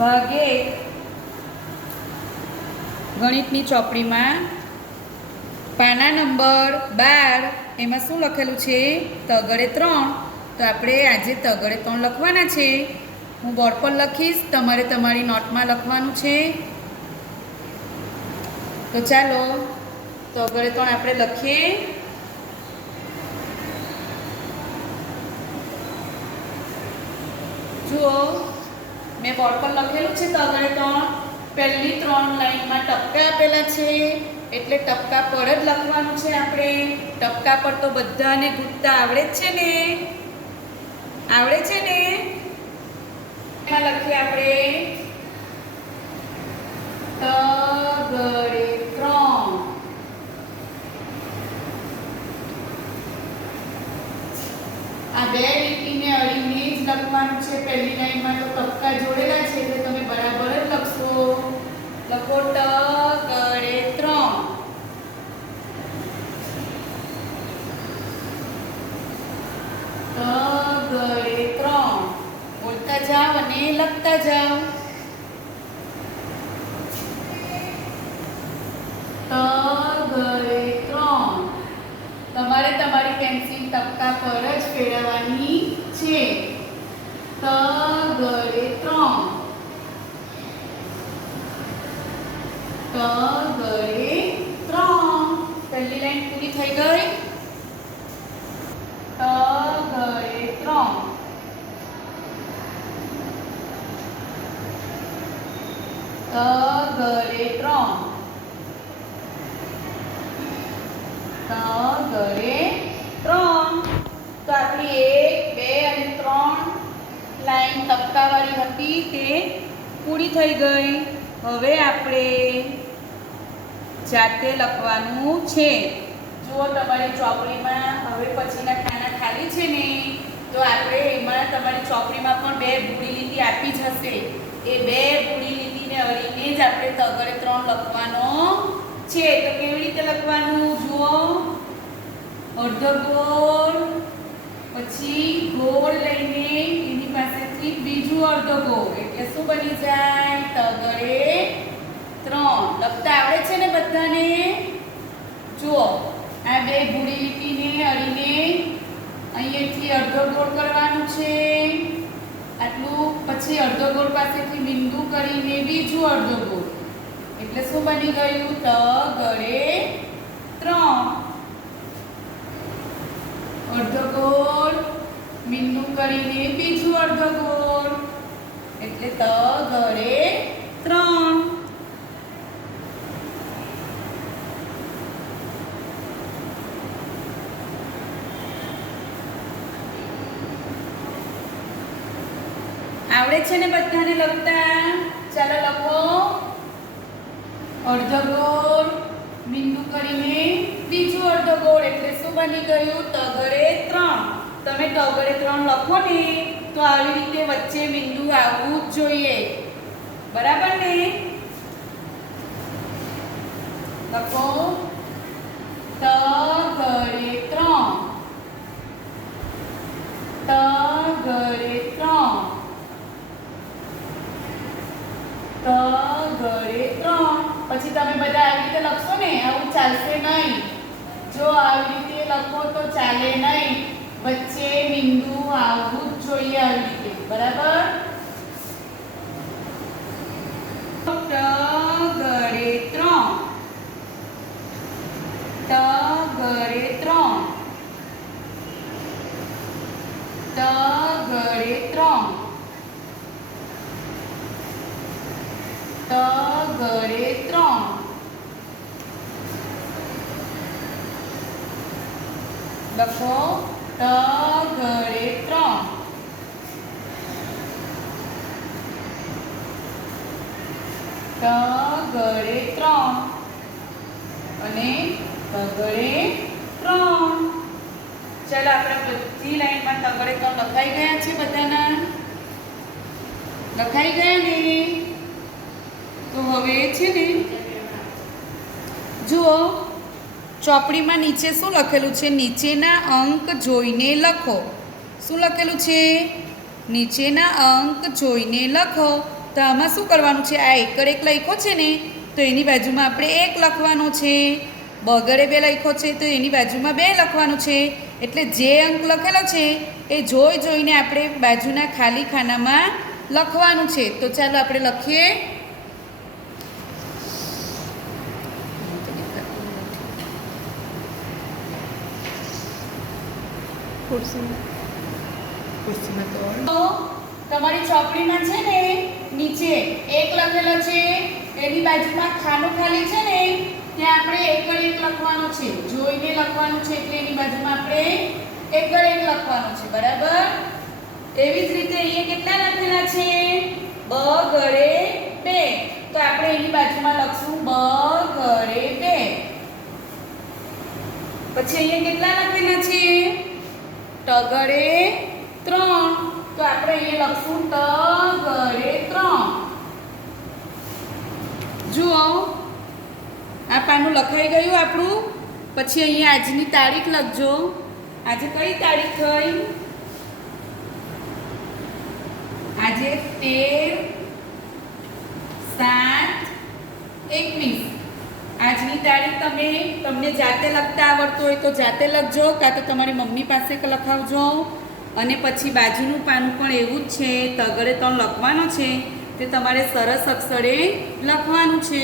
ભાગે ગણિતની ચોપડીમાં પાના નંબર બાર, એમાં શું લખેલું છે? તગડે ત્રણ. તો આપણે આજે તગડે ત્રણ લખવાના છે. હું બોર્ડ પર લખીશ, તમારે તમારી નોટમાં લખવાનું છે. તો ચાલો, તગડે ત્રણ આપણે લખીએ. જુઓ મેં બોર્ડ પર લખેલું છે તગડે ત્રણ પહેલી ત્રણ લાઈનમાં ટપકા આપેલા છે, એટલે ટપકા પર જ લખવાનું છે આપણે. ટપકા પર તો બધાને ગુજતા આવડે જ છે ને? આવડે છે ને? એમાં લખીએ આપણે તગડે ત્રણ આ બે લીટીને અડીને જ લખવાનું છે, પહેલી લાઈનમાં તો ટપકા જોડેલા છે, એટલે તમે બરાબર જ લખશો. લખો ટ ગળે ત્રણ. ત ગળે ત્રણ. બોલતા જાઓ અને લખતા જાઓ. ત ગળે ત્રણ. તમારે તમારી પેન્સિલ ટપકા પર જ ફેરવવાની છે. ત ગળે ત્રણ. ત ગળે ત્રણ. પહેલી લાઈન પૂરી થઈ ગઈ. ત ગળે ત્રણ. ત ત્રણ ગળે ત્રણ તો આપણી એક બે અને ત્રણ લાઈન હતી તે પૂરી થઈ ગઈ. હવે આપણે જાતે લખવાનું છે. જુઓ તમારી ચોપડીમાં હવે પછીના ખાના ખાલી છે ને? તો આપણે એમાં તમારી ચોપડીમાં પણ બે ભૂરી લીટી આપી જ હશે. એ બે ભૂરી લીટીને અડીને જ આપણે તગડે ત્રણ લખવાનો છે. તો કેવી રીતે લખવાનું? જુઓ. અડધો ગોળ, પછી ગોળ લઈને ગોળ એટલે શું બની જાય તગડે ત્રણ. લખતા આવડે છે ને બધાને? જુઓ. આ બે ભૂરી લીટીને અડીને અહીંયાથી અડધો ગોળ કરવાનું છે. આટલું પછી અડધો ગોળ પાસેથી બિંદુ કરીને બીજું અડધો ગોળ. એટલે શું બની ગયું? ત, ગળે ત્રણ. અડધો ગોળ. બિંદુ કરીને એટલે ત ઘરે ત્રણ. આવડે છે ને બધાને લખતા? ચાલો લખો. અડધો ગોળ, બિંદુ કરીને બીજું અડધો ગોળ. એટલે શું બની ગયું? તગડે ત્રણ. તમે તગડે ત્રણ લખો ને. તો આવી રીતે વચ્ચે બિંદુ આવવું જ જોઈએ. બરાબર ને? લખો તગડે ત્રણ. તગડે ત્રણ. તગડે ત્રણ. પછી તમે બધા આવી રીતે લખશો ને, આવું ચાલશે નહીં. જો આવી રીતે લખો તો ચાલે નહીં વચ્ચે બિંદુ આવવું જ જોઈએ આવી રીતે બરાબર તગડે ત્રણ તગડે ત્રણ. તગડે ત્રણ. તગડે ત્રણ. લખો તગડે ત્રણ. તગડે ત્રણ. અને તગડે ત્રણ. ચાલો, આપણે બધી લાઈનમાં તગડે ત્રણ લખાઈ ગયા છે બધાના. લખાઈ ગયા ને? તો હવે છે ને, જુઓ, ચોપડીમાં નીચે શું લખેલું છે? નીચેના અંક જોઈને લખો. શું લખેલું છે? નીચેના અંક જોઈને લખો. તો આમાં શું કરવાનું છે? આ એકડ એક લખ્યો છે ને, તો એની બાજુમાં આપણે એક લખવાનો છે. બગડે બે લખ્યો છે, તો એની બાજુમાં બે લખવાનું છે. એટલે જે અંક લખેલો છે, એ જોઈ જોઈને આપણે બાજુના ખાલી ખાનામાં લખવાનું છે. તો ચાલો આપણે લખીએ. તો તમારી ચોપડીમાં છે ને, નીચે એક લખેલો છે એની બાજુમાં ખાનું ખાલી છે ને, ત્યાં આપણે એકડ એક લખવાનું છે. જોઈને લખવાનું છે એટલે એની બાજુમાં આપણે એકડ એક લખવાનું છે, બરાબર? એવી જ રીતે અહીંયા કેટલા લખેલા છે? બ, ગળે બે. તો આપણે એની બાજુમાં લખશું બ, ગળે બે. પછી અહીંયા કેટલા લખેલા છે? ટગડે ત્રણ. તો આપણે અહીંયા લખશું ટગડે ત્રણ. જુઓ આ પાનું લખાઈ ગયું આપણું. પછી અહીંયા આજની તારીખ લખજો. આજે કઈ તારીખ થઈ? આજે તેર સાત એકવીસ. આજની તારીખ તમે, તમને જાતે લખતા આવડતું હોય તો જાતે લખજો, કાં તો તમારી મમ્મી પાસે લખાવજો. અને પછી બાજુનું પાનું પણ એવું જ છે, તગડે ત્રણ લખવાનો છે. તે તમારે સરસ અક્ષરે લખવાનું છે.